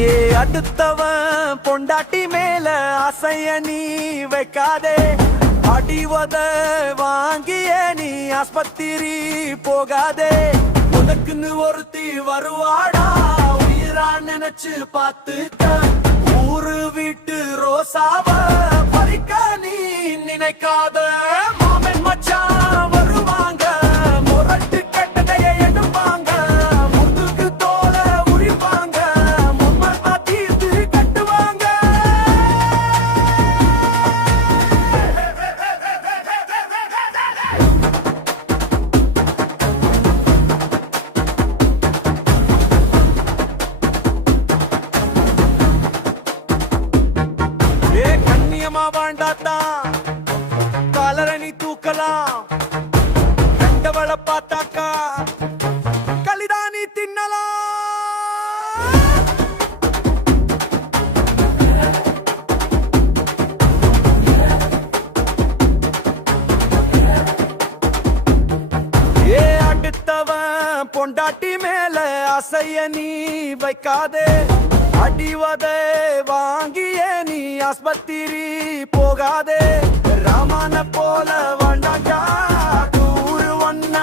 ஏ அடுத்தவன் பொண்டாட்டி மேல அசைய நீ வைக்காதே. அடிவத வாங்கிய நீ ஆஸ்பத்திரி போகாதே. உனக்குன்னு ஒருத்தி வருவாடா உயிரா நினைச்சு பார்த்துக்க. ஊரு வீட்டு ரோசாவ பறிக்க நீ நினைக்காத. மாமன் மச்சான் வருவாங்க முரட்டு கட்டதைய எடுப்பாங்க. முதுகு தோல உரிப்பாங்க மும்மத்தா தீர்த்து கட்டுவாங்க. ஏ கண்ணியமா வாழ்ந்தாத்தான் காலரணி தூக்கலாம். கண்டவளை பார்த்தாக்கா களிதானி தின்னலாம். ஏ அடுத்தவன் பொண்டாட்டி மேல அசைய நீ வைக்காதே. அடிவத வாங்கிய நீ ஆஸ்பத்திரி போகாதே. ராமான போல வேண்டாண்டா ஊரு ஒன்ன